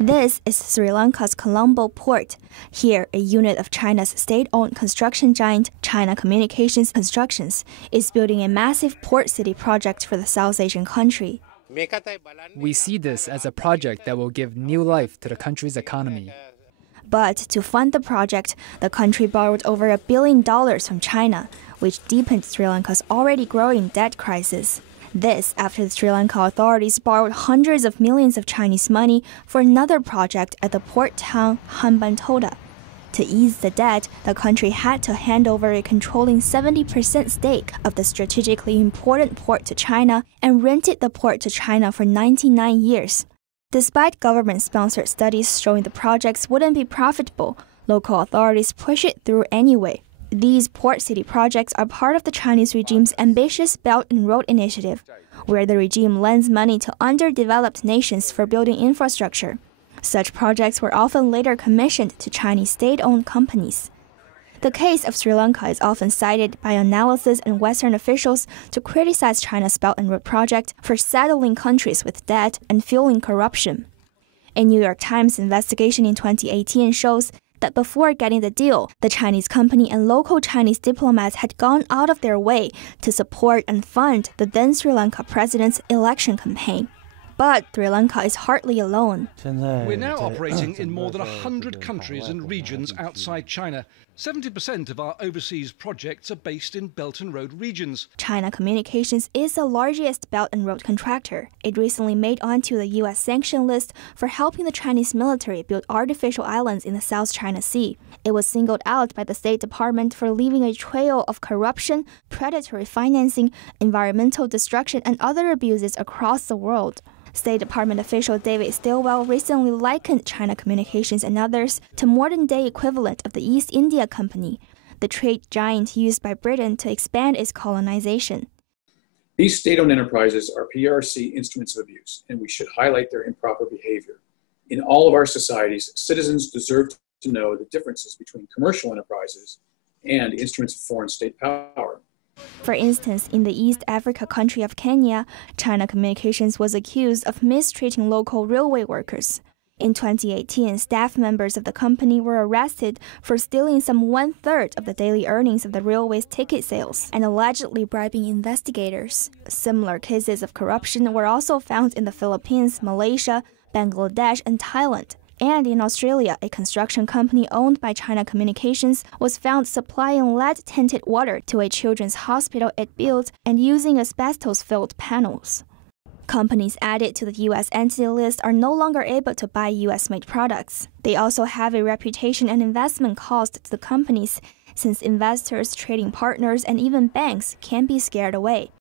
This is Sri Lanka's Colombo port. Here, a unit of China's state-owned construction giant, China Communications Constructions, is building a massive port city project for the South Asian country. We see this as a project that will give new life to the country's economy. But to fund the project, the country borrowed over $1 billion from China, which deepened Sri Lanka's already growing debt crisis. This after the Sri Lanka authorities borrowed hundreds of millions of Chinese money for another project at the port town Hambantota. To ease the debt, the country had to hand over a controlling 70% stake of the strategically important port to China and rented the port to China for 99 years. Despite government-sponsored studies showing the projects wouldn't be profitable, local authorities push it through anyway. These port city projects are part of the Chinese regime's ambitious Belt and Road Initiative, where the regime lends money to underdeveloped nations for building infrastructure. Such projects were often later commissioned to Chinese state-owned companies. The case of Sri Lanka is often cited by analysts and Western officials to criticize China's Belt and Road project for saddling countries with debt and fueling corruption. A New York Times investigation in 2018 shows that before getting the deal, the Chinese company and local Chinese diplomats had gone out of their way to support and fund the then Sri Lanka president's election campaign. But Sri Lanka is hardly alone. We're now operating in more than 100 countries and regions outside China. 70% of our overseas projects are based in Belt and Road regions. China Communications is the largest Belt and Road contractor. It recently made onto the U.S. sanction list for helping the Chinese military build artificial islands in the South China Sea. It was singled out by the State Department for leaving a trail of corruption, predatory financing, environmental destruction, and other abuses across the world. State Department official David Stilwell recently likened China Communications and others to modern-day equivalent of the East India Company, the trade giant used by Britain to expand its colonization. These state-owned enterprises are PRC instruments of abuse, and we should highlight their improper behavior. In all of our societies, citizens deserve to know the differences between commercial enterprises and instruments of foreign state power. For instance, in the East Africa country of Kenya, China Communications was accused of mistreating local railway workers. In 2018, staff members of the company were arrested for stealing some one-third of the daily earnings of the railway's ticket sales and allegedly bribing investigators. Similar cases of corruption were also found in the Philippines, Malaysia, Bangladesh, and Thailand. And in Australia, a construction company owned by China Communications was found supplying lead-tinted water to a children's hospital it built and using asbestos-filled panels. Companies added to the U.S. entity list are no longer able to buy U.S.-made products. They also have a reputation and investment cost to the companies, since investors, trading partners, and even banks can be scared away.